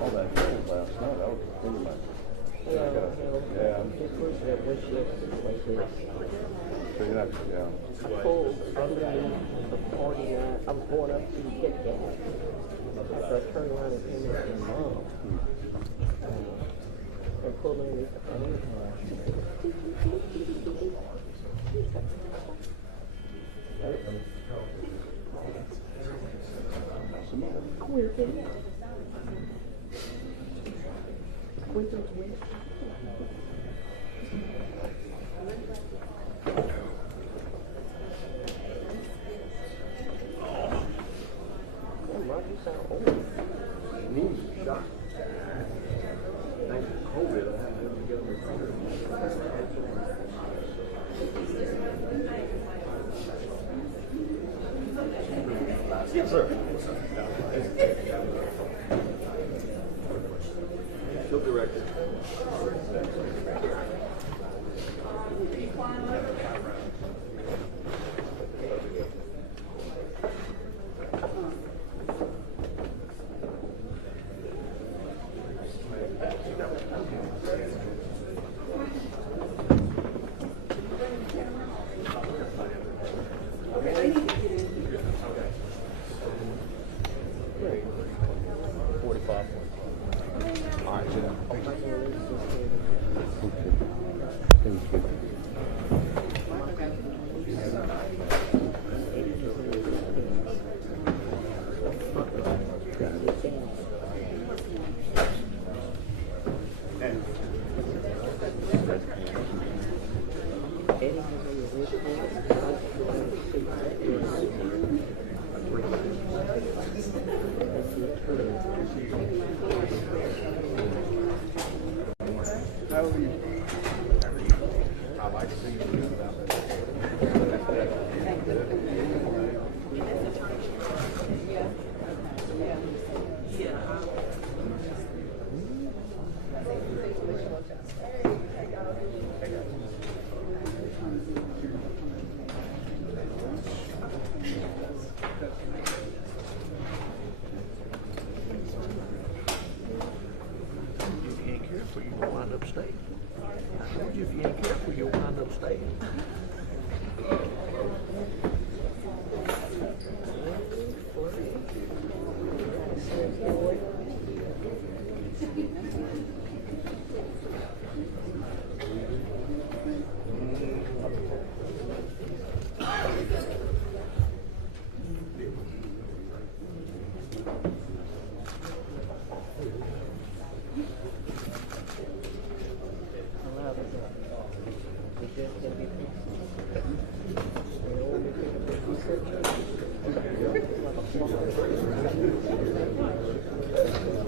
All that film last night, I was thinking about so you're not, I pulled underneath the 49. I'm going up to get gas. After I turned around and came with my mom. And pulled underneath the other car. Quentin's win. You sound old. Knees shot. Thanks to COVID, I haven't been able to get them recovered. Yes, sir. Still directed.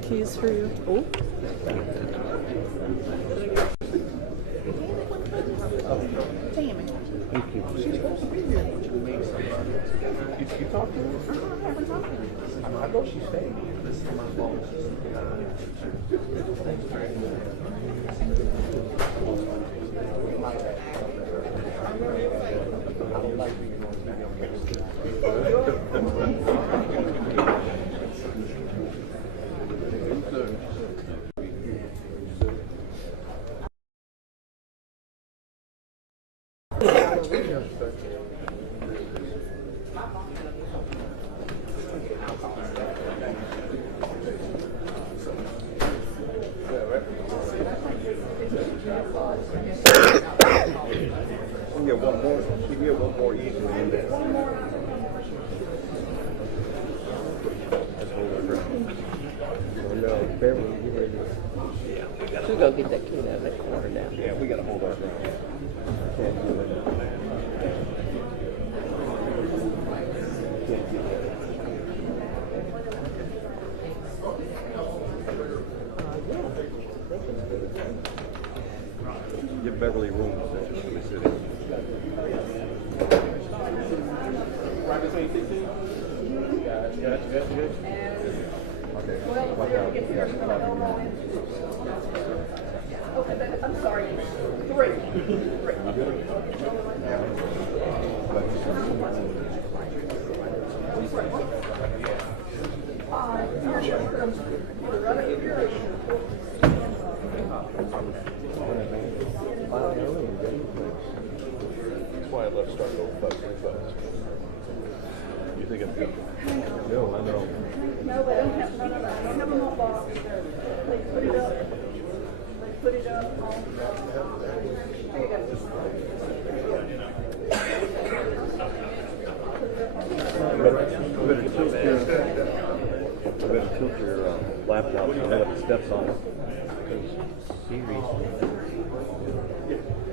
Keys for you. Oh. Thank you. She's supposed to be here. You talked to her? I haven't talked to her. I know she's staying. This is my fault. Thanks very much. I don't like being on one more easily in there. She's gonna get that kid out of that corner now. Yeah, we gotta hold our ground. Can't do it. Give Beverly room to just really sit in. Right between 15? Gotcha. Okay. Okay, I'm sorry. 3. let's start going fast. You think I'm good? No, I know. No, they don't have, no, I don't have them on box. They put it up. They put it up on. Here you go. You better tilt your laptop so nobody steps on it. Seriously.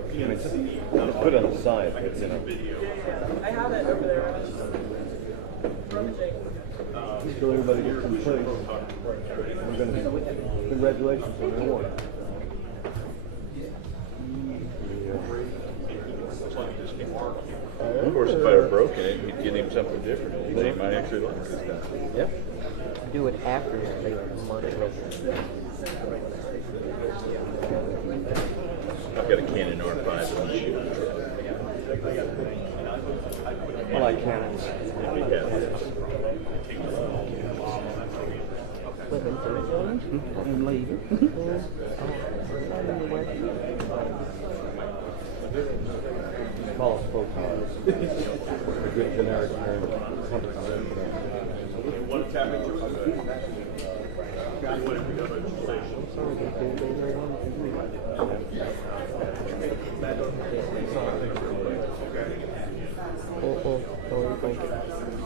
I mean, just put it on the side, you know. I have it over there. Rummaging. So everybody gets some place. We're going to congratulations on the award. Of course, if I were broken it, you'd get him something different. He might actually like this stuff. Yep. Do it after they murder later. I've got a Canon R5 and shoot. I like cannons. Living through and leaving. Call us folks. A good generic term.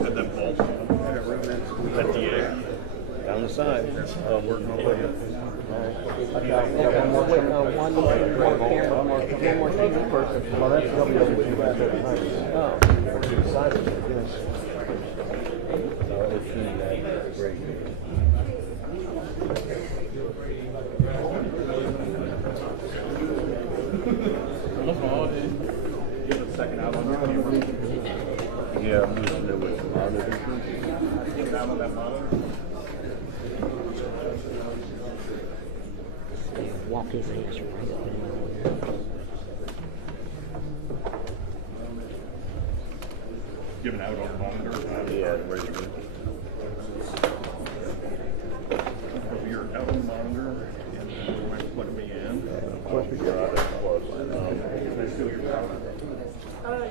Had that ball. That DA. Down the side. Working on it. One more TV person. Well, that's probably over two last night. Oh. Great. Give it a second out on the camera. Yeah, I'm listening to what's monitor. Get down on that monitor. Walk his ass right up in there. Giving out on the monitor? Yeah, ready to go. You're out on the monitor, and then you might plug me in. Of course, we got it. Can I steal your power?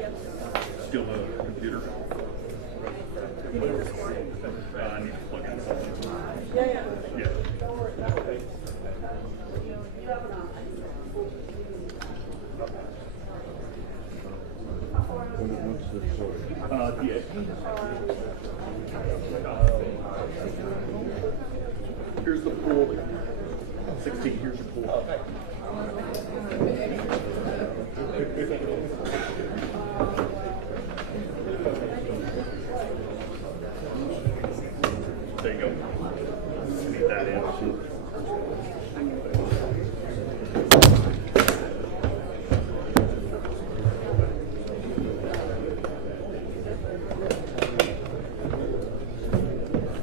Yes. Steal the computer? You need this one? I need to plug in something. Yeah. Yeah. Don't worry about it. You have an option. What's this for? Here's the pool. 16, here's your pool. There you go. Need that in.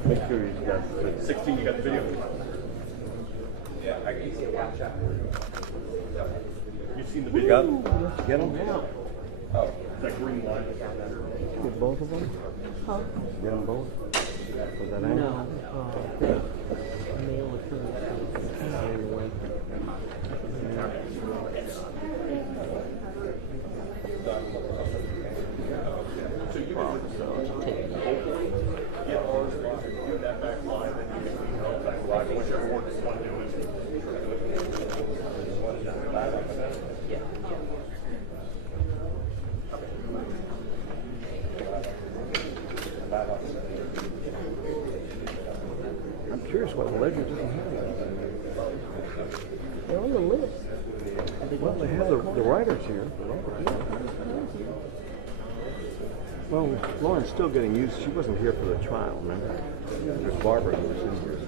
Make sure he's got 16. You got the video? Yeah, I can see it. Watch out. You've seen the video? Get them? Oh, that green line. Get both of them? Huh? Get them both? Was that No. Male attorney. Anyway. I'm curious what the ledger doesn't have. They're on the list. Well, they have the writers here. Well, Lauren's still getting used. She wasn't here for the trial, remember? There's Barbara who was in here.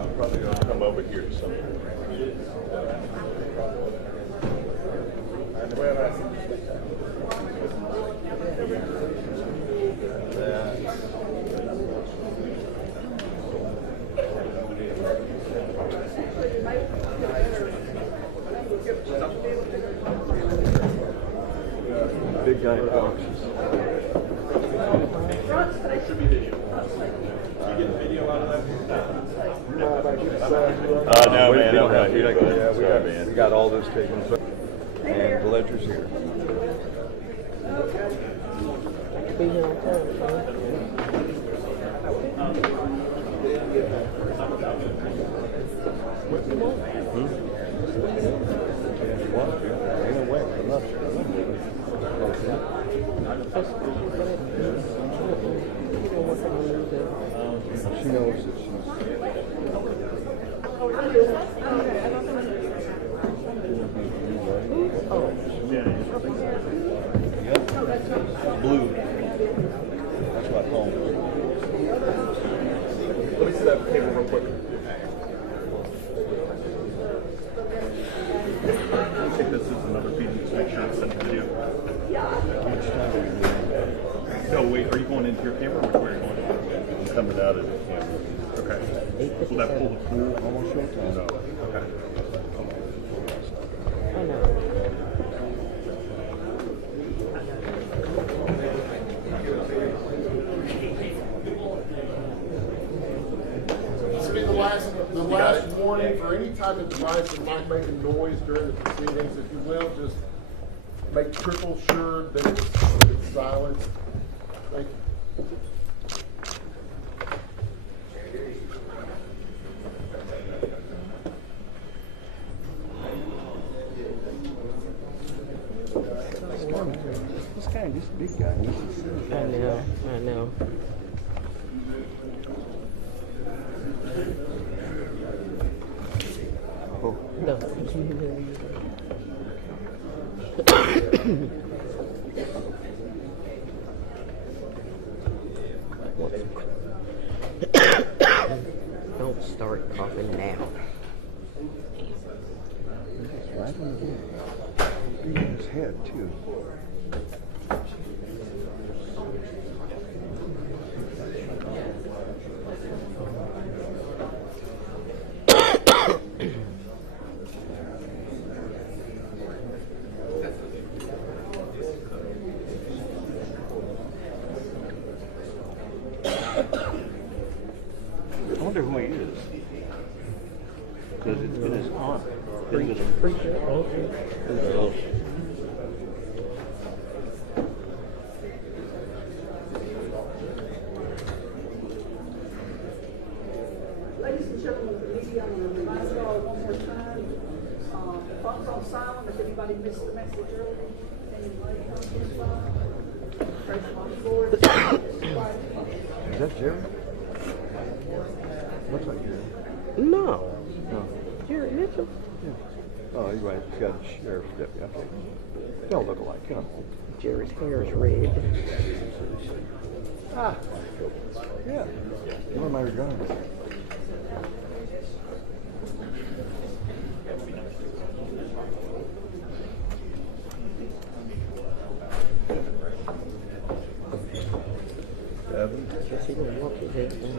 I'm probably going to come over here to something. Big guy boxes. Should be video. You get the video out of that? No, man, I'm not here. Yeah, we got all this taken. And the ledger's here. Be here on time, son. What you want? In a way, I'm not sure. She knows that she's. Blue. That's what I call them. Let me see that table real quick. Let me take this as another feed and just make sure it's sent to you. How much time are we doing? So wait, are you going into your camera or which way are you going? I'm coming out of the camera. Okay. Will that pull the pool? Almost showtime. No. Okay. I know. This will be the last warning for any type of device that might make a noise during the proceedings. If you will, just make triple sure that it's silent. Thank you. This guy, this big guy. I know. Oh. No. Don't start coughing now. Right on the head. Right on his head, too. I wonder who he is. Because it's been his aunt. Preacher. Ladies and gentlemen of the media, I'm going to remind you all one more time. The phone's on silent. If anybody missed the message earlier, can you lay on this phone? Press on the floor. Is that Jerry? Looks like Jerry. No. No. Jerry Mitchell. Yeah. Oh, you're right. He's got a sheriff's deputy. Okay. They all look alike, huh? Jerry's hair is red. Ah. Yeah. One of my regards. Guess he gonna walk his head down.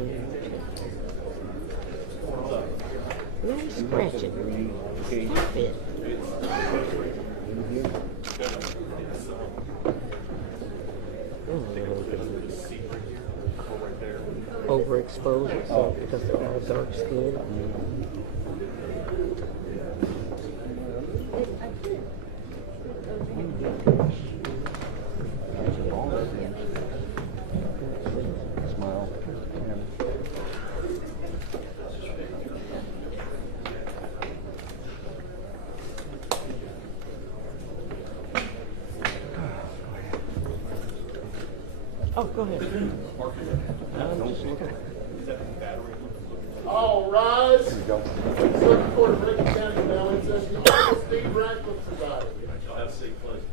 No scratching. Stop it. Overexposure, because they're all dark skinned. Smile. Oh, go ahead. I'm just looking. All rise. Circuit Court of Rankin County now in session. The Honorable Steve Ratcliff presiding. Have a seat, please.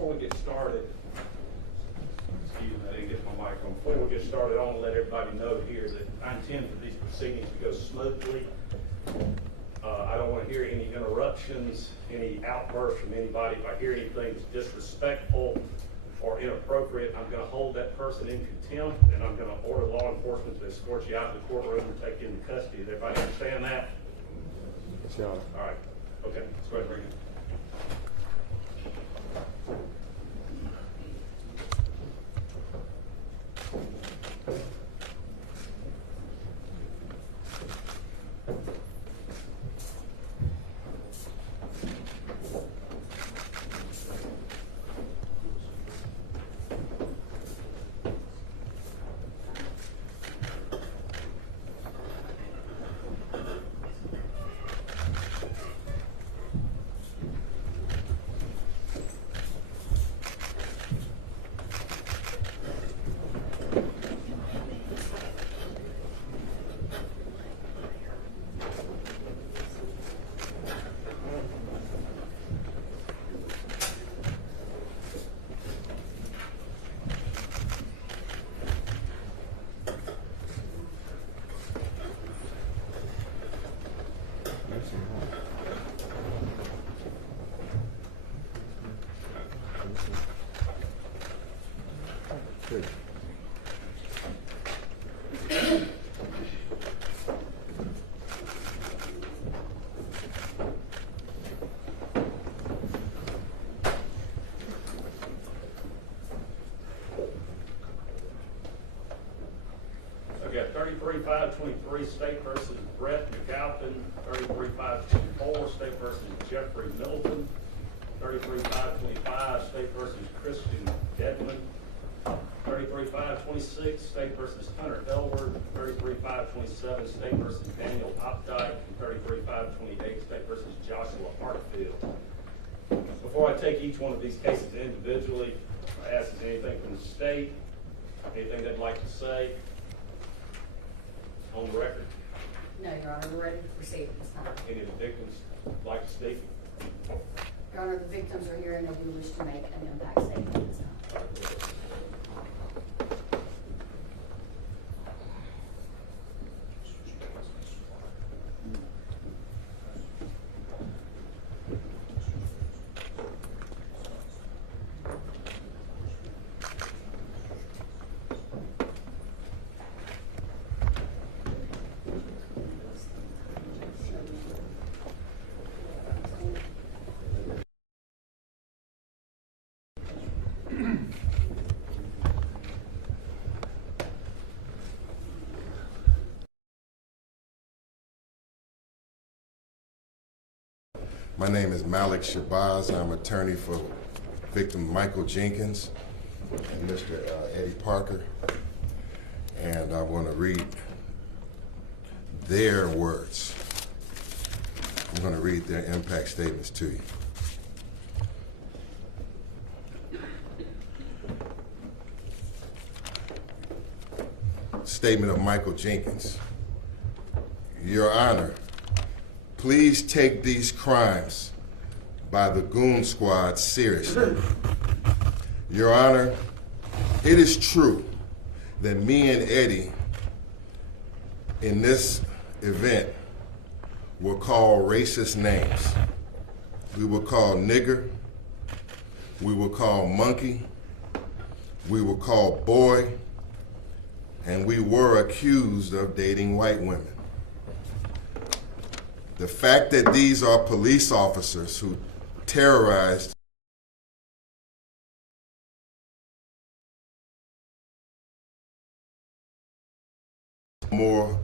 before we get started, excuse me, I didn't get my mic on. Before we get started, I want to let everybody know here that I intend for these proceedings to go smoothly. I don't want to hear any interruptions, any outbursts from anybody. If I hear anything that's disrespectful or inappropriate, I'm going to hold that person in contempt, and I'm going to order law enforcement to escort you out of the courtroom and take you into custody. Does everybody understand that? Yes, Your Honor. All right. Okay. Let's go ahead and bring it. Good. I've got 33-523 State versus Brett McAlpin, 33-524 State versus Jeffrey Middleton, 33-525 State versus Christian Dedman, 33-526 State versus Hunter Elward, 33-527 State versus Daniel Opdyke, and 33-528 State versus Joshua Hartfield. Before I take each one of these cases individually, I ask if there's anything from the state, anything they'd like to say on the record. No, Your Honor, we're ready to proceed at this time. Any of the victims like to speak? Your Honor, the victims are here and they do wish to make an impact statement at this time. My name is Malik Shabazz. I'm attorney for victim Michael Jenkins and Mr. Eddie Parker. And I want to read their words. I'm going to read their impact statements to you. Statement of Michael Jenkins. Your Honor, please take these crimes by the Goon Squad seriously. Your Honor, it is true that me and Eddie in this event were called racist names. We were called nigger, we were called monkey, we were called boy, and we were accused of dating white women. The fact that these are police officers who terrorized more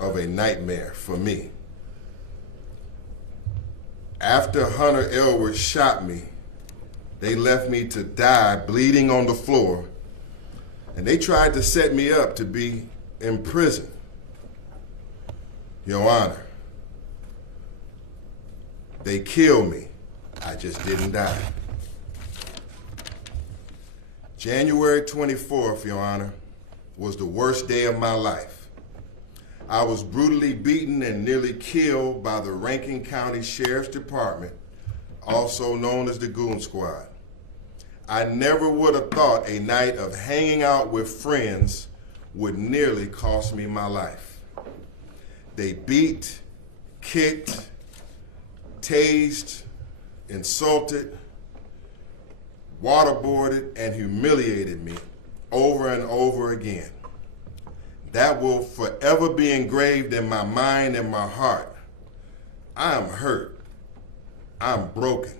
of a nightmare for me. After Hunter Elward shot me, they left me to die bleeding on the floor, and they tried to set me up to be in prison. Your Honor, they killed me. I just didn't die. January 24th, Your Honor, was the worst day of my life. I was brutally beaten and nearly killed by the Rankin County Sheriff's Department, also known as the Goon Squad. I never would have thought a night of hanging out with friends would nearly cost me my life. They beat, kicked, tased, insulted, waterboarded, and humiliated me over and over again. That will forever be engraved in my mind and my heart. I am hurt. I'm broken.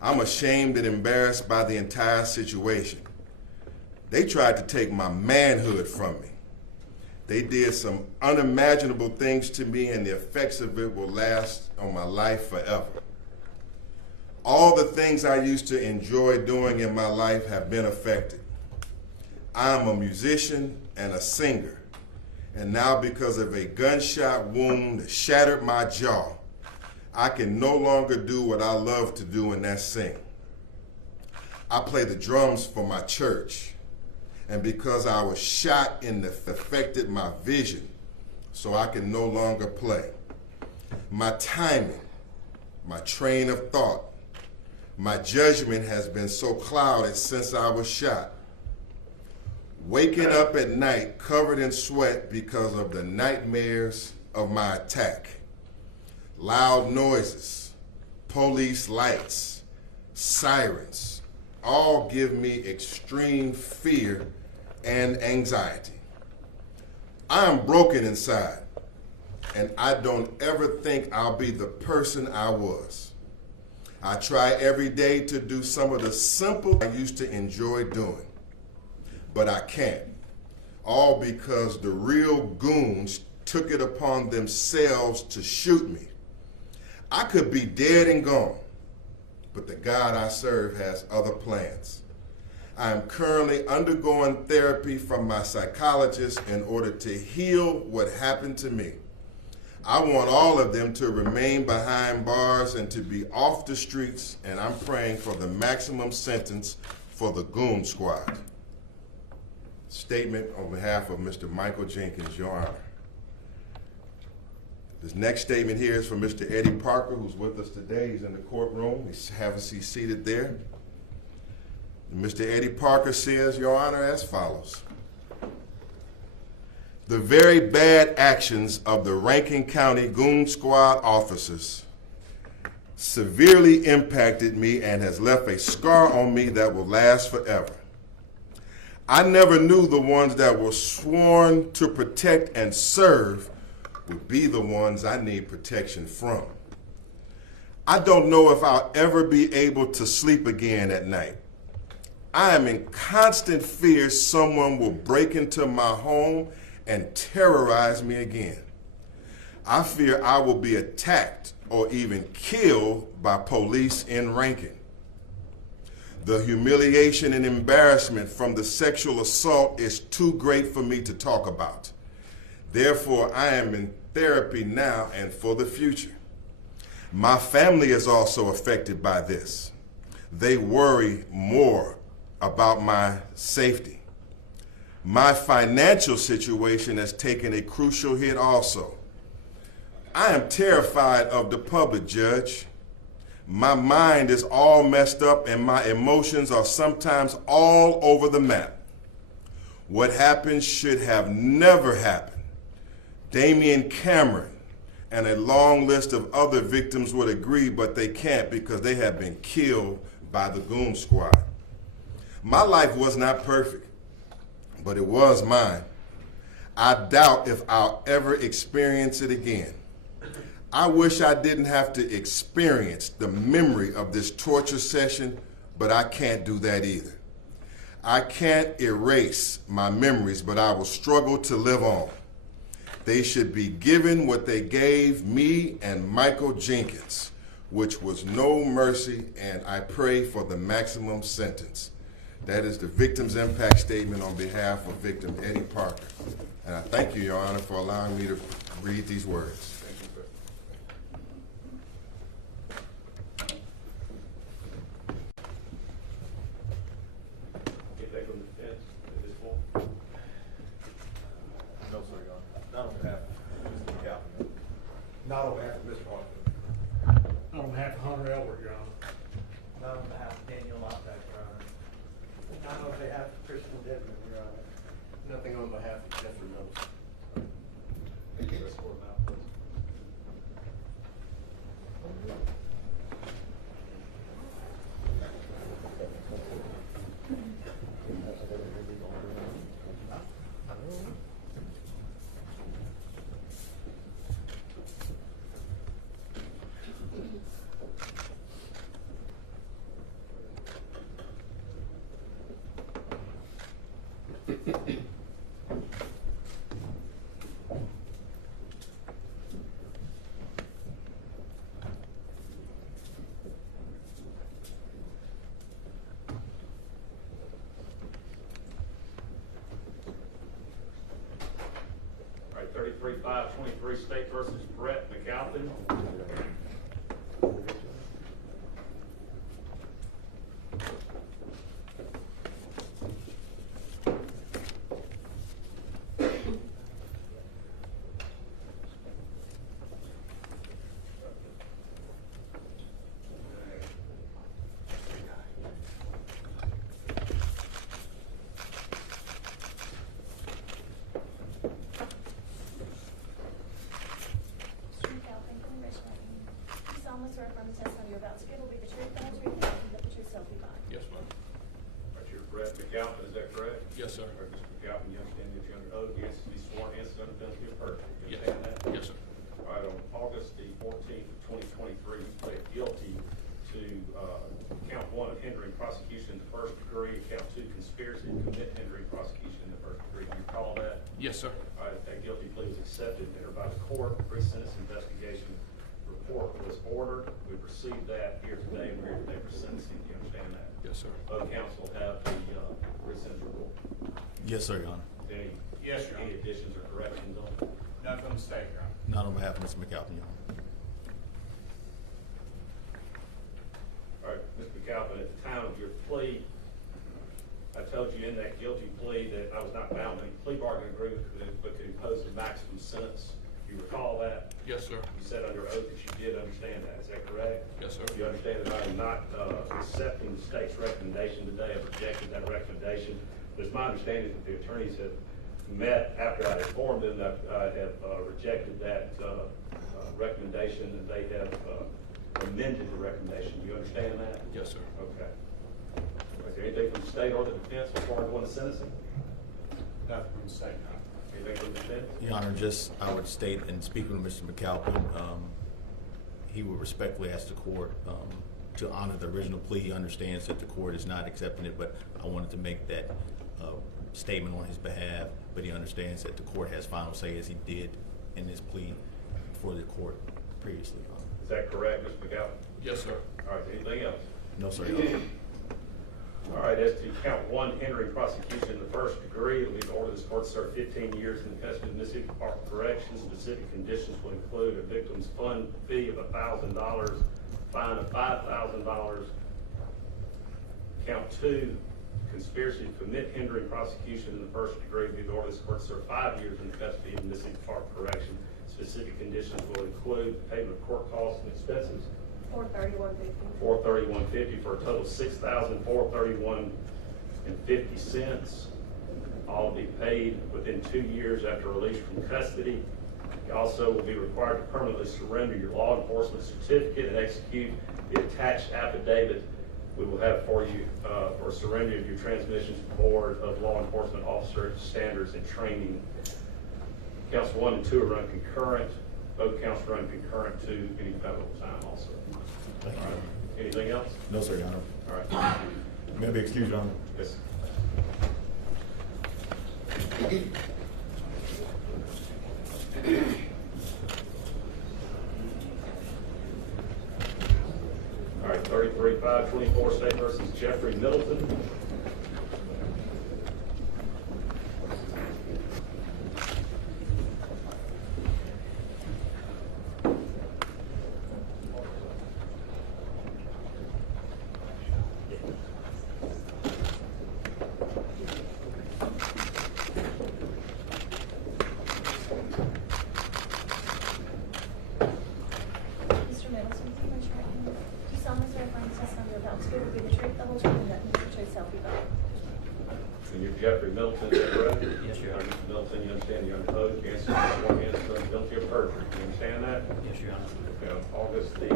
I'm ashamed and embarrassed by the entire situation. They tried to take my manhood from me. They did some unimaginable things to me, and the effects of it will last on my life forever. All the things I used to enjoy doing in my life have been affected. I'm a musician and a singer, and now because of a gunshot wound that shattered my jaw, I can no longer do what I love to do, and that's sing. I play the drums for my church, and because I was shot in the affected my vision, so I can no longer play. My timing, my train of thought, my judgment has been so clouded since I was shot. Waking up at night covered in sweat because of the nightmares of my attack. Loud noises, police lights, sirens, all give me extreme fear and anxiety. I am broken inside, and I don't ever think I'll be the person I was. I try every day to do some of the simple I used to enjoy doing, but I can't, all because the real goons took it upon themselves to shoot me. I could be dead and gone, but the God I serve has other plans. I am currently undergoing therapy from my psychologist in order to heal what happened to me. I want all of them to remain behind bars and to be off the streets, and I'm praying for the maximum sentence for the Goon Squad. Statement on behalf of Mr. Michael Jenkins, Your Honor. This next statement here is from Mr. Eddie Parker, who's with us today. He's in the courtroom. He's seated there. And Mr. Eddie Parker says, Your Honor, as follows. The very bad actions of the Rankin County Goon Squad officers severely impacted me and has left a scar on me that will last forever. I never knew the ones that were sworn to protect and serve would be the ones I need protection from. I don't know if I'll ever be able to sleep again at night. I am in constant fear someone will break into my home and terrorize me again. I fear I will be attacked or even killed by police in Rankin. The humiliation and embarrassment from the sexual assault is too great for me to talk about. Therefore, I am in therapy now and for the future. My family is also affected by this. They worry more about my safety. My financial situation has taken a crucial hit also. I am terrified of the public, Judge. My mind is all messed up and my emotions are sometimes all over the map. What happened should have never happened. Damian Cameron and a long list of other victims would agree, but they can't because they have been killed by the Goon Squad. My life was not perfect, but it was mine. I doubt if I'll ever experience it again. I wish I didn't have to experience the memory of this torture session, but I can't do that either. I can't erase my memories, but I will struggle to live on. They should be given what they gave me and Michael Jenkins, which was no mercy, and I pray for the maximum sentence. That is the victim's impact statement on behalf of victim Eddie Parker. And I thank you, Your Honor, for allowing me to read these words. Get back on the fence at this point. No, sir, Your Honor. Not on behalf of Mr. Galvin. Not on behalf of Mr. Parker. On behalf of Hunter Elbert, Your Honor. Not on behalf of Daniel Lockback, Your Honor. Not on behalf of Christian Dedman, Your Honor. Nothing on behalf of Jeffrey Mills. Let's score them out, please. All right, 33-5-23 State versus Brett McAlpin. Yes, ma'am. All right, you're Brett McAlpin, is that correct? Yes, sir. All right, Mr. McAlpin, you understand that you're under oath, yes, to be sworn in, so under penalty of perjury. You Yes. understand that? Yes, sir. All right, on August the 14th of 2023, you pled guilty to count 1 of hindering prosecution in the first degree, and count 2 conspiracy to commit hindering prosecution in the first degree. Do you recall that? Yes, sir. All right, that guilty plea was accepted and entered by the court. Pre-sentence investigation report was ordered. We received that here today. We're here today for sentencing. Do you understand that? Yes, sir. Both counsel have the pre-sentence report. Yes, sir, Your Honor. Any, Yes, Your any Honor. additions or corrections on? None from the state, Your Honor. Not on behalf of Mr. McAlpin, Your Honor. All right, Mr. McAlpin, at the time of your plea, I told you in that guilty plea that I was not bound to any plea bargaining agreement, but could impose a maximum sentence. You recall that? Yes, sir. You said under oath that you did understand that. Is that correct? Yes, sir. You understand that I am not accepting the state's recommendation today. I've rejected that recommendation. But it's my understanding that the attorneys have met after I informed them that I have rejected that recommendation, and they have amended the recommendation. Do you understand that? Yes, sir. Okay. Is there anything from the state or the defense before I go into sentencing? Nothing from the state, Your Honor. Anything from the defense? Your Honor, just I would state in speaking with Mr. McAlpin, he would respectfully ask the court to honor the original plea. He understands that the court is not accepting it, but I wanted to make that statement on his behalf. But he understands that the court has final say, as he did in his plea for the court previously. Is that correct, Mr. McAlpin? Yes, sir. All right, anything else? No, sir, Your Honor. All right, as to count 1 hindering prosecution in the first degree, it'll be the order of this court to serve 15 years in the custody of Mississippi Department of Corrections. Specific conditions will include a victim's fund fee of $1,000, fine of $5,000. Count 2, conspiracy to commit hindering prosecution in the first degree, will be the order of this court to serve 5 years in the custody of Mississippi Department of Corrections. Specific conditions will include payment of court costs and expenses. $431.50 for a total of $6,431.50. All will be paid within 2 years after release from custody. You also will be required to permanently surrender your law enforcement certificate and execute the attached affidavit we will have for you for surrender of your transmissions Board of Law Enforcement Officer Standards and Training. Counts 1 and 2 are run concurrent. Both counts run concurrent to any federal time also. Thank you, Your Honor. Anything else? No, sir, Your Honor. All right. May I be excused, Your Honor? Yes. All right, 33-5-24 State versus Jeffrey Middleton. Mr. Middleton, do you raise your right hand? Do you solemnly swear affirm the testimony you're about to give will be the truth, the whole truth, and nothing but the truth, so help you God? And you're Jeffrey Middleton, is that correct? Yes, Your Honor. Mr. Middleton, you understand you're under oath, you answer the answer guilty of perjury. You understand that? Yes, Your Honor. Okay, on August the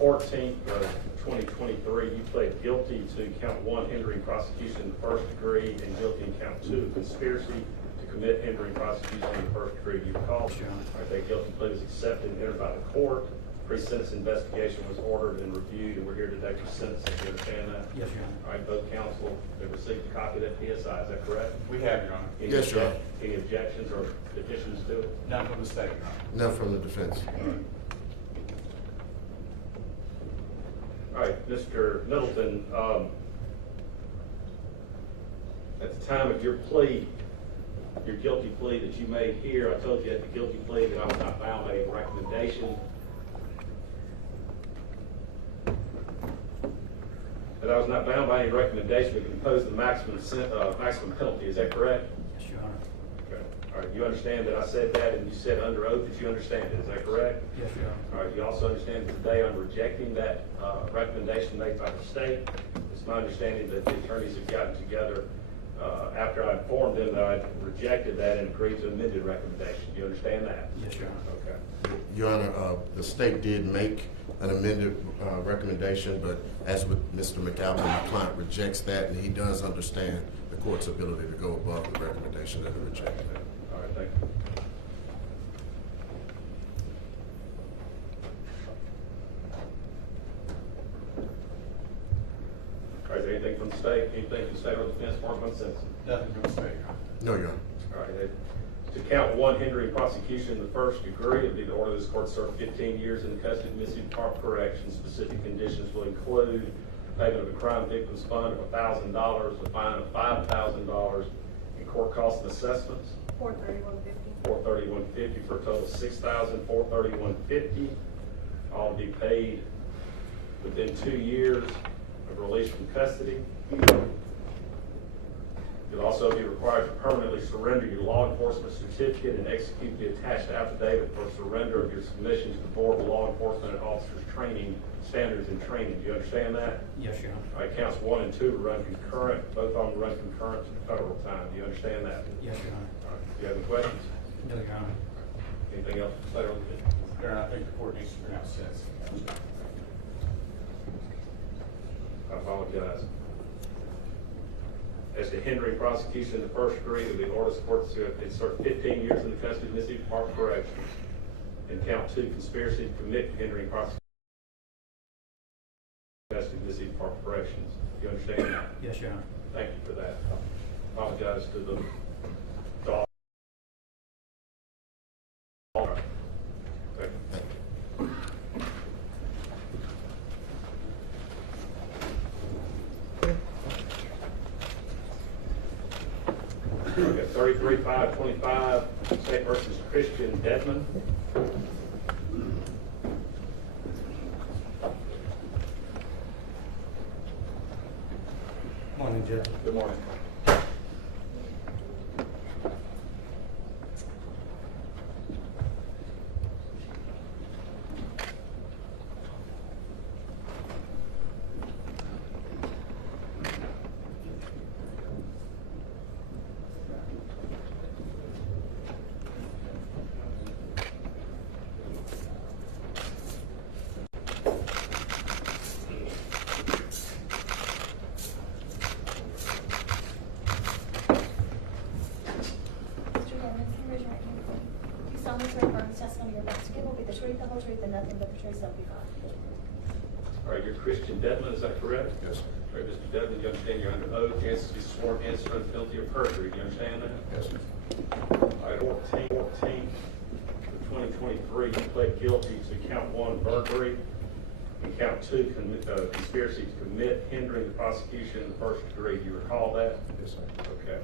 14th of 2023, you pled guilty to count 1, hindering prosecution in the first degree, and guilty in count 2, conspiracy to commit hindering prosecution in the first degree. You recall? Yes, Your Honor. All right, that guilty plea was accepted and entered by the court. Pre-sentence investigation was ordered and reviewed, and we're here today for sentencing. You understand that? Yes, Your Honor. All right, both counsel have received a copy of that PSI, is that correct? We have, Your Honor. Yes, Your Honor. Any objections or petitions to it? None from the state, Your Honor. None from the defense. All right, Mr. Middleton, at the time of your plea, your guilty plea that you made here, I told you at the guilty plea that I was not bound by any recommendation. That I was not bound by any recommendation that could impose the maximum penalty, is that correct? Yes, Your Honor. Okay. All right, you understand that I said that, and you said under oath that you understand it, is that correct? Yes, Your Honor. All right, you also understand that today I'm rejecting that recommendation made by the state. It's my understanding that the attorneys have gotten together after I informed them that I rejected that and agreed to amended recommendation. Do you understand that? Yes, Your Honor. Okay. Your Honor, the state did make an amended recommendation, but as with Mr. McAlpin, my client rejects that, and he does understand the court's ability to go above the recommendation that it rejected. All right, thank you. All right, is there anything from the state? Anything from the state or the defense department since? Nothing from the state, Your Honor. No, Your Honor. All right, to count 1, hindering prosecution in the first degree, it would be the order of this court to serve 15 years in the custody of Mississippi Department of Corrections. Specific conditions will include payment of a crime victim's fund of $1,000, a fine of $5,000, and court costs and assessments. $431.50 for a total of $6,431.50. All to be paid within 2 years of release from custody. You'll also be required to permanently surrender your law enforcement certificate and execute the attached affidavit for surrender of your submission to the Board of Law Enforcement and Officers Training Standards and Training. Do you understand that? Yes, Your Honor. All right, counts 1 and 2 run concurrent. Both of them run concurrent to the federal time. Do you understand that? Yes, Your Honor. All right. Do you have any questions? No, Your Honor. Anything else federal? Your Honor, I think the court needs to pronounce sentence. I apologize. As to hindering prosecution in the first degree, the orders of court to insert 15 years in the custody of Mississippi Department of Corrections. And count 2, conspiracy to commit hindering prosecution in the custody of Mississippi Department of Corrections. Do you understand that? Yes, Your Honor. Thank you for that. I apologize to the dog. All right. Thank you. Okay, 33-525, State versus Christian Dedman. Morning, Judge. Good morning. And nothing but the truth, so help you God. All right, you're Christian Dedman, is that correct? Yes, sir. All right, Mr. Dedman, you understand you're under oath, you answer to be sworn, answer under penalty of perjury. Do you understand that? Yes, sir. All right, 2023, you pled guilty to count 1, burglary, and count 2, conspiracy to commit hindering the prosecution in the first degree. Do you recall that? Yes, sir. Okay.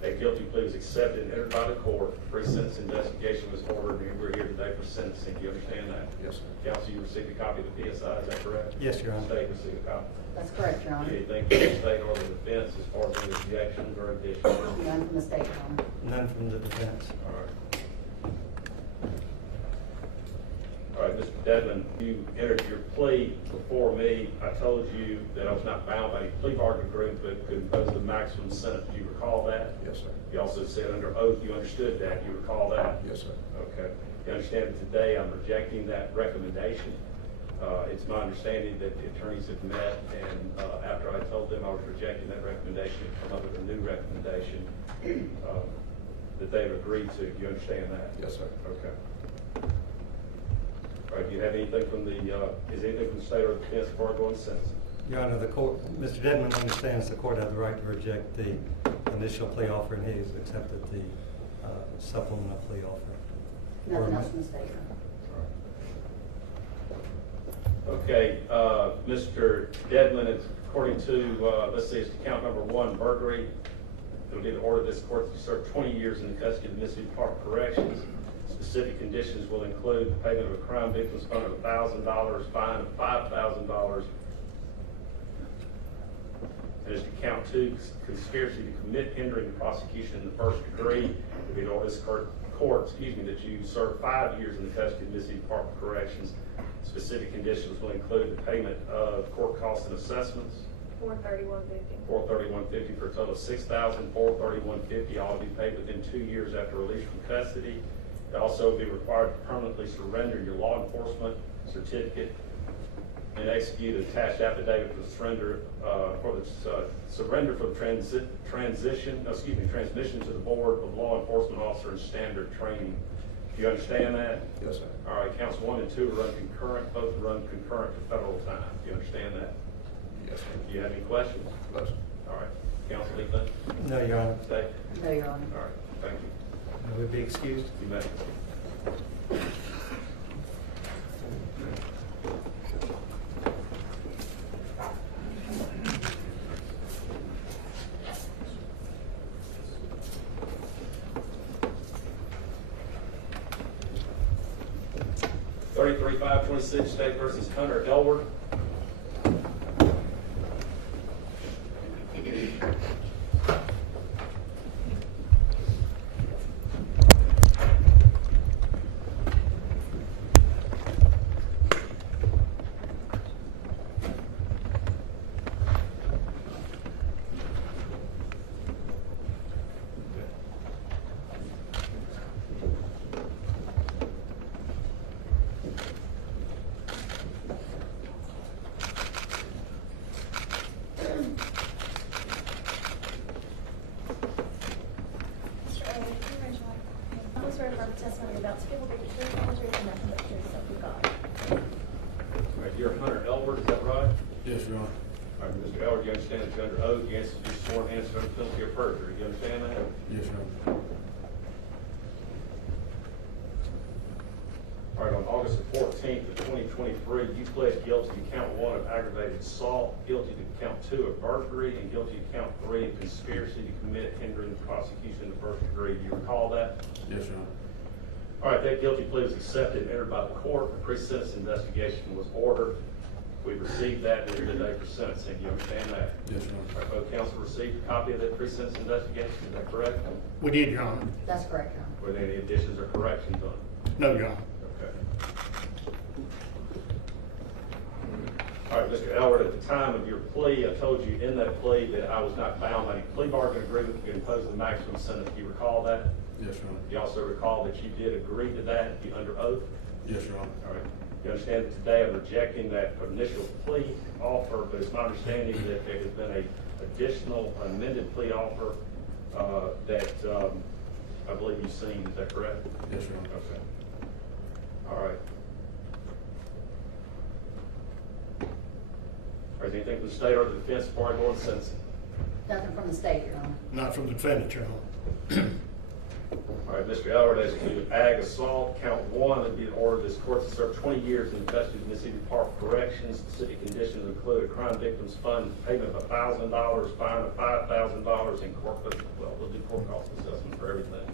That guilty plea was accepted and entered by the court. Pre-sentence investigation was ordered, and we're here today for sentencing. Do you understand that? Yes, sir. Counsel, you received a copy of the PSI, is that correct? Yes, Your Honor. State received a copy. That's correct, Your Honor. Anything from the state or the defense as far as any objections or additions? None from the state, Your Honor. None from the defense. All right. All right, Mr. Dedman, you entered your plea before me. I told you that I was not bound by any plea bargain agreement, but could impose the maximum sentence. Do you recall that? Yes, sir. You also said under oath you understood that. You recall that? Yes, sir. Okay. You understand that today I'm rejecting that recommendation. It's my understanding that the attorneys have met, and after I told them I was rejecting that recommendation, come up with a new recommendation that they've agreed to. Do you understand that? Yes, sir. Okay. All right, do you have anything from the, is anything from the state or the defense before I go on sentencing? Your Honor, the court, Mr. Dedman understands the court has the right to reject the initial plea offer, and he has accepted the supplemental plea offer. Nothing else from the state. Okay, Mr. Dedman, it's according to, let's see, it's to count number 1, burglary. It will be the order of this court to serve 20 years in the custody of the Mississippi Department of Corrections. Specific conditions will include the payment of a crime victim's fund of $1,000, fine of $5,000. And it's to count 2, conspiracy to commit hindering the prosecution in the first degree. It will be the order of this court, that you serve 5 years in the custody of the Mississippi Department of Corrections. Specific conditions will include the payment of court costs and assessments. $431.50. $431.50 for a total of $6,000. $431.50 all be paid within 2 years after release from custody. It also will be required to permanently surrender your law enforcement certificate and execute an attached affidavit for the surrender for the transmission to the Board of Law Enforcement Officer and standard training. Do you understand that? Yes, sir. All right, counts 1 and 2 run concurrent. Both run concurrent to federal time. Do you understand that? Yes, sir. Do you have any questions? No, sir. All right. Counsel, anything? No, Your Honor. Stay. No, Your Honor. All right. Thank you. Will be excused. You may. $33,526 State versus Hunter Elward. Testimony about to give will be the truth, the whole truth, and nothing but the truth, so help you God. All right, you're Hunter Elward, is that right? Yes, Your Honor. All right, Mr. Elward, you understand that you're under oath, you answer to be sworn answer under penalty of perjury. You understand that? Yes, Your Honor. All right, on August the 14th of 2023, you pled guilty to count 1 of aggravated assault, guilty to count 2 of burglary, and guilty to count 3 of conspiracy to commit hindering the prosecution in the first degree. Do you recall that? Yes, Your Honor. All right, that guilty plea was accepted and entered by the court. The pre-sentence investigation was ordered. We received that and we're here today for sentencing. Do you understand that? Yes, Your All Honor. right, both counsel received a copy of that pre-sentence investigation. Is that correct? We did, Your Honor. That's correct, Your Honor. Were there any additions or corrections on it? No, Your Honor. Okay. All right, Mr. Elward, at the time of your plea, I told you in that plea that I was not bound by any plea bargain agreement to impose the maximum sentence. Do you recall that? Yes, Your Honor. You also recall that you did agree to that, you under oath? Yes, Your Honor. All right. You understand that today I'm rejecting that initial plea offer, but it's my understanding that there has been an additional amended plea offer that I believe you've seen. Is that correct? Yes, Your Honor. Okay. All right. Is there anything from the state or the defense before I go on sentencing? Nothing from the state, Your Honor. Not from the defendant, Your Honor. All right, Mr. Elward, as to ag assault, count 1, it would be the order of this court to serve 20 years in the custody of the Mississippi Department of Corrections. Specific conditions include a crime victims fund payment of $1,000, fine of $5,000, and we'll do court cost assessment for everything.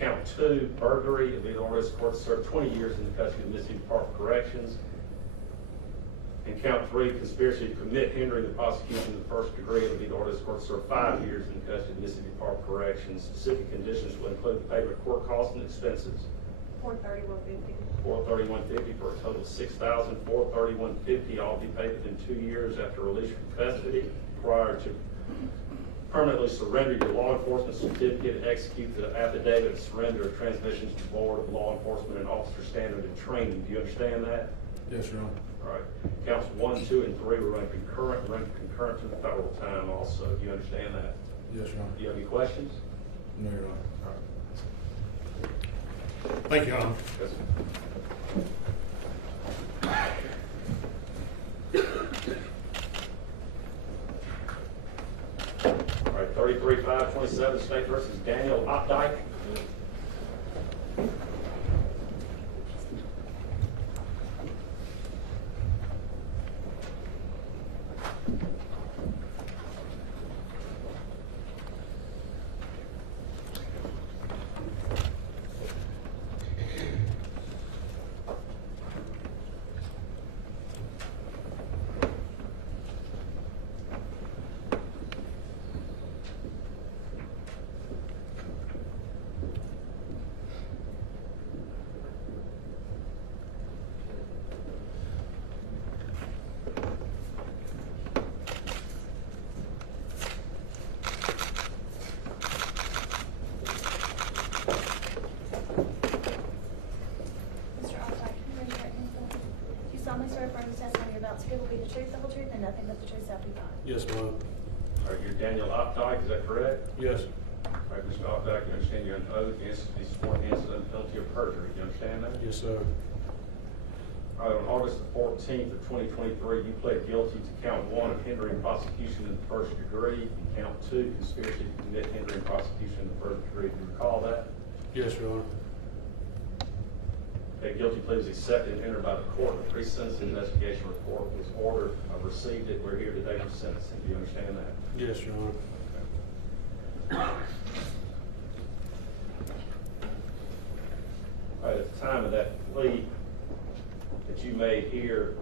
Count 2, burglary, it would be the order of this court to serve 20 years in the custody of the Mississippi Department of Corrections. And count 3, conspiracy to commit hindering the prosecution in the first degree. It will be the order of this court to serve 5 years in custody of the Mississippi Department of Corrections. Specific conditions will include the payment of court costs and expenses. $431.50. $431.50 for a total of $6,431.50, all be paid within 2 years after release from custody. Prior to permanently surrender your law enforcement certificate, execute the affidavit of surrender of transmissions to the Board of Law Enforcement and Officer Standard and Training. Do you understand that? Yes, Your Honor. All right. Counts 1, 2, and 3 will run concurrent to the federal time also. Do you understand that? Yes, Your Honor. Do you have any questions? No, Your Honor. All right. Thank you, Your Honor. Yes, sir. All right, 33-527, State versus Daniel Opdyke. Nothing but the truth, self you find. Yes, ma'am. All right, you're Daniel Opdyke, is that correct? Yes. All right, Mr. Opdyke, you understand you're an oath against the sworn against the penalty of perjury. Do you understand that? Yes, sir. All right, on August the 14th of 2023, you pled guilty to count 1 of hindering prosecution in the first degree, and count 2, conspiracy to commit hindering prosecution in the first degree. Do you recall that? Yes, Your Honor. That guilty plea was accepted and entered by the court. The pre-sentence investigation report was ordered. I've received it. We're here today for sentencing. Do you understand that? Yes, Your Honor. All right, at the time of that plea that you made here,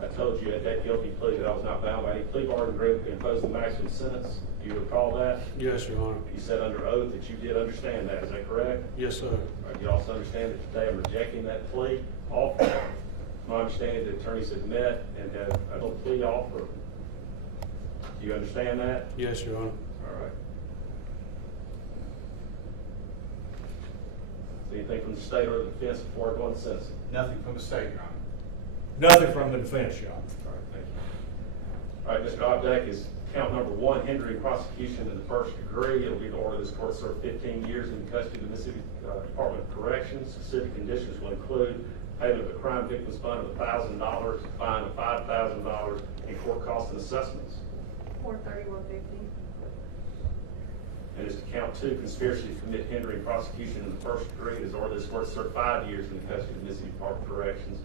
I told you at that guilty plea that I was not bound by any plea bargain agreement to impose the maximum sentence. Do you recall that? Yes, Your Honor. You said under oath that you did understand that. Is that correct? Yes, sir. All right, you also understand that today I'm rejecting that plea offer. My understanding the attorneys have met and have a plea offer. Do you understand that? Yes, Your Honor. All right. Anything from the state or the defense before I go on to sentencing? Nothing from the state, Your Honor. Nothing from the defense, Your Honor. All right, thank you. All right, Mr. Opdyke, is count number 1, hindering prosecution in the first degree. It'll be the order of this court to serve 15 years in custody of the Mississippi Department of Corrections. Specific conditions will include payment of a crime victims fund of $1,000, fine of $5,000, and court costs and assessments. $431.50. And is to count 2, conspiracy to commit hindering prosecution in the first degree. It is ordered this court to serve 5 years in the custody of the Mississippi Department of Corrections.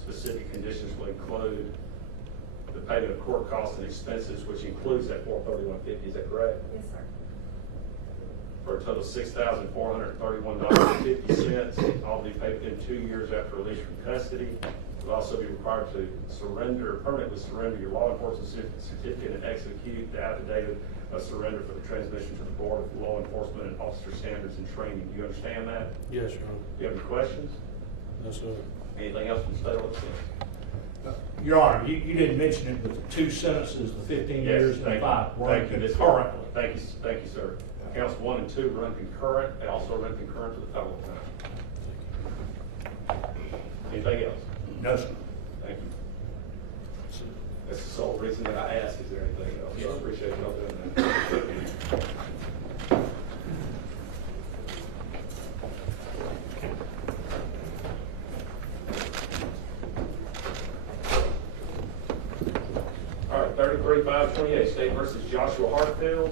Specific conditions will include the payment of court costs and expenses, which includes that $431.50. Is that correct? Yes, sir. For a total of $6,431.50, all to be paid within 2 years after release from custody. You'll also be required to permanently surrender your law enforcement certificate and execute the affidavit of surrender for the transmission to the Board of Law Enforcement and Officer Standards and Training. Do you understand that? Yes, Your Honor. Do you have any questions? No, sir. Anything else from the state or the defense? Your Honor, you didn't mention it, but the 2 sentences, the 15 years and the 5, were concurrently. Thank you, sir. Counts 1 and 2 run concurrent. They also run concurrent to the federal time. Anything else? No, sir. Thank you. That's the sole reason that I asked. Is there anything else? I appreciate y'all doing that. All right, 33-528, State versus Joshua Hartfield.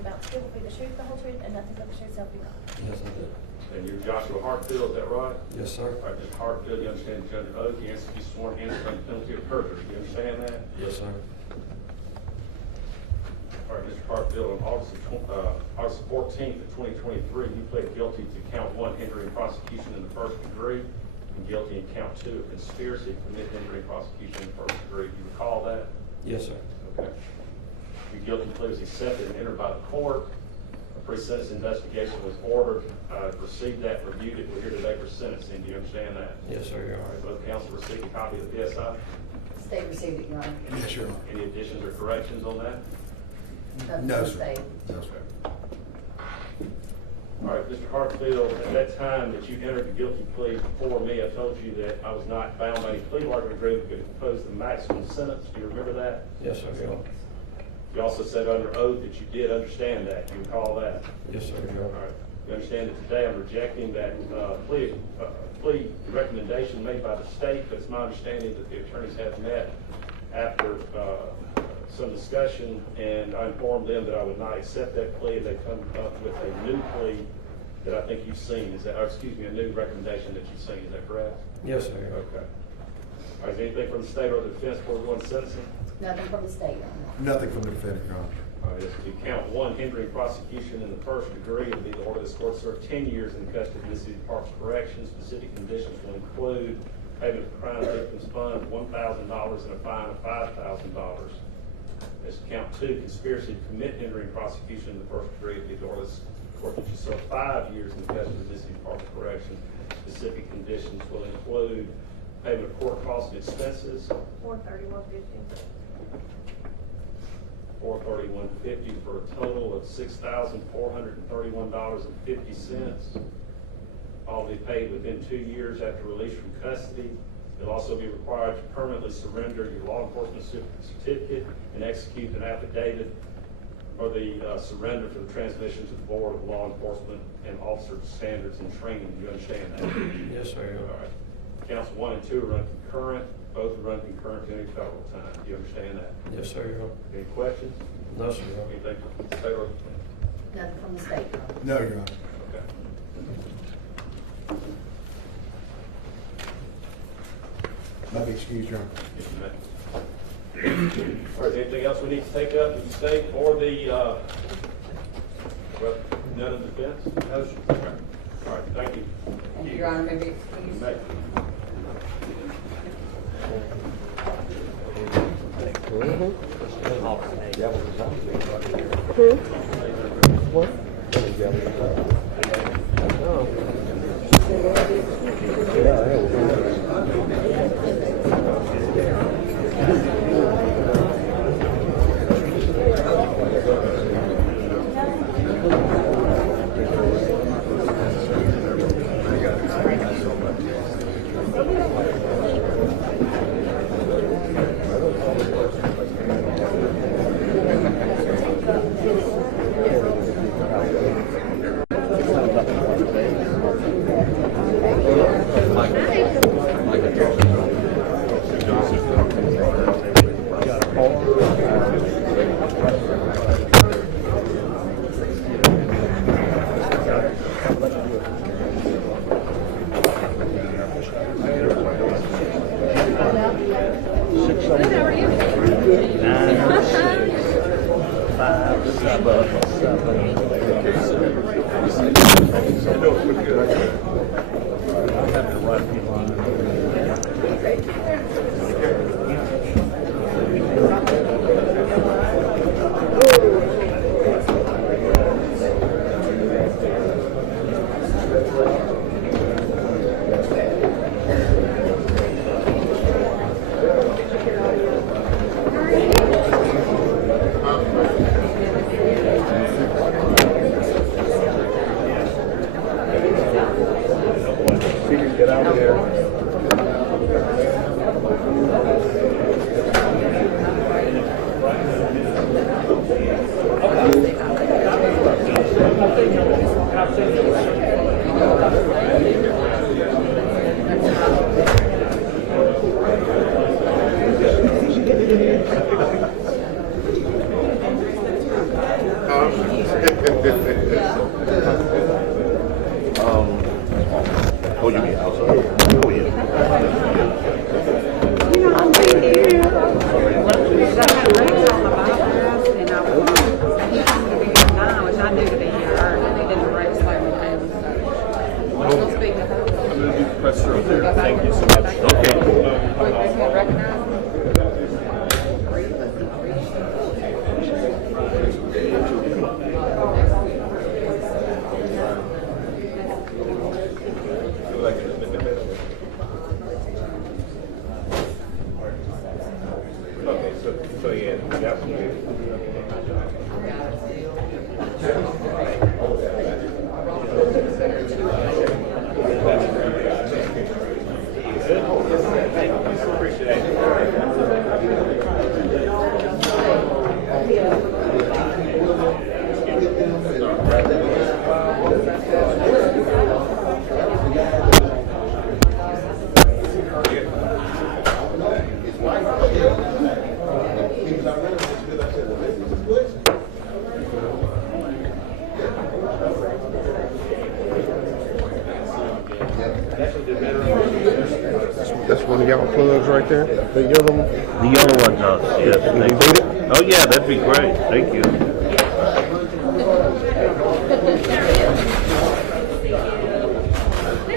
you about still will be the truth, the whole truth, and nothing but the truth, so help you God? Yes, I do. And you're Joshua Hartfield, is that right? Yes, sir. All right, Mr. Hartfield, you understand the under oath, you answer to be sworn in under the penalty of perjury. Do you understand that? Yes, sir. All right, Mr. Hartfield, on August 14th of 2023, you pled guilty to count 1, hindering prosecution in the first degree, and guilty in count 2 of conspiracy to commit hindering prosecution in the first degree. Do you recall that? Yes, sir. Okay. Your guilty plea was accepted and entered by the court. A pre-sentence investigation was ordered. Received that, reviewed it. We're here today for sentencing. Do you understand that? Yes, sir, Your All Honor. right, both counsel received a copy of the PSI. State received it, Your Honor. Yes, Your Honor. Any additions or corrections on that? Nothing No, from sir. state. No, sir. All right, Mr. Hartfield, at that time that you entered the guilty plea before me, I told you that I was not bound by any plea bargaining agreement, but impose the maximum sentence. Do you remember that? Yes, sir, Your Honor. You also said under oath that you did understand that. Do you recall that? Yes, sir, Your All Honor. right. You understand that today I'm rejecting that plea recommendation made by the state, but it's my understanding that the attorneys have met after some discussion, and I informed them that I would not accept that plea. They come up with a new plea that I think you've seen. Is that, or excuse me, a new recommendation that you've seen. Is that correct? Yes, sir, Your Honor. Okay. All right, is there anything from the state or the defense before we go into sentencing? Nothing from the state, Your Honor. Nothing from the defendant, Your Honor. All right, to count 1, hindering prosecution in the first degree, it'll be the order of this court serve 10 years in custody of the City Department of Corrections. Specific conditions will include payment of crime victims fund of $1,000 and a fine of $5,000. As to count 2, conspiracy to commit hindering prosecution in the first degree, it'll be the order of this court that you serve 5 years in custody of the City Department of Corrections. Specific conditions will include payment of court costs and expenses. $431.50. $431.50 for a total of $6,431.50. All be paid within 2 years after release from custody. You'll also be required to permanently surrender your law enforcement certificate and execute an affidavit for the surrender for the transmission to the Board of Law Enforcement and Officer Standards and Training. Do you understand that? Yes, sir, Your All Honor. right. Counts 1 and 2 are run concurrent. Both are run concurrent to any federal time. Do you understand that? Yes, sir, Your Honor. Any questions? No, sir, Your Honor. Anything from the state or? Nothing from the state, Your Honor. No, Your Honor. Okay. Let me excuse, Your Honor. Yes, you may. All right, anything else we need to take up with the state or the, well, none of the defense? No, sir. Okay. All right, thank you. Your Honor, maybe excuse. You may. had rates on the bypass, and I was, and he told me to be here at 9, which I knew to be here early, and they didn't rate slow me down, so. We'll speak to her. I'm going to do pressure up there. Thank you so much. Okay. Recognize me? Okay, so yeah, that would be. That's one of y'all plugs right there. The yellow one. The yellow one does, yes. Can you beat it? Oh, yeah, that'd be great. Thank you.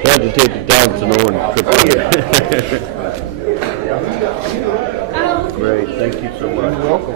Had to take the dogs in order to cook it. Great, thank you so much. You're welcome.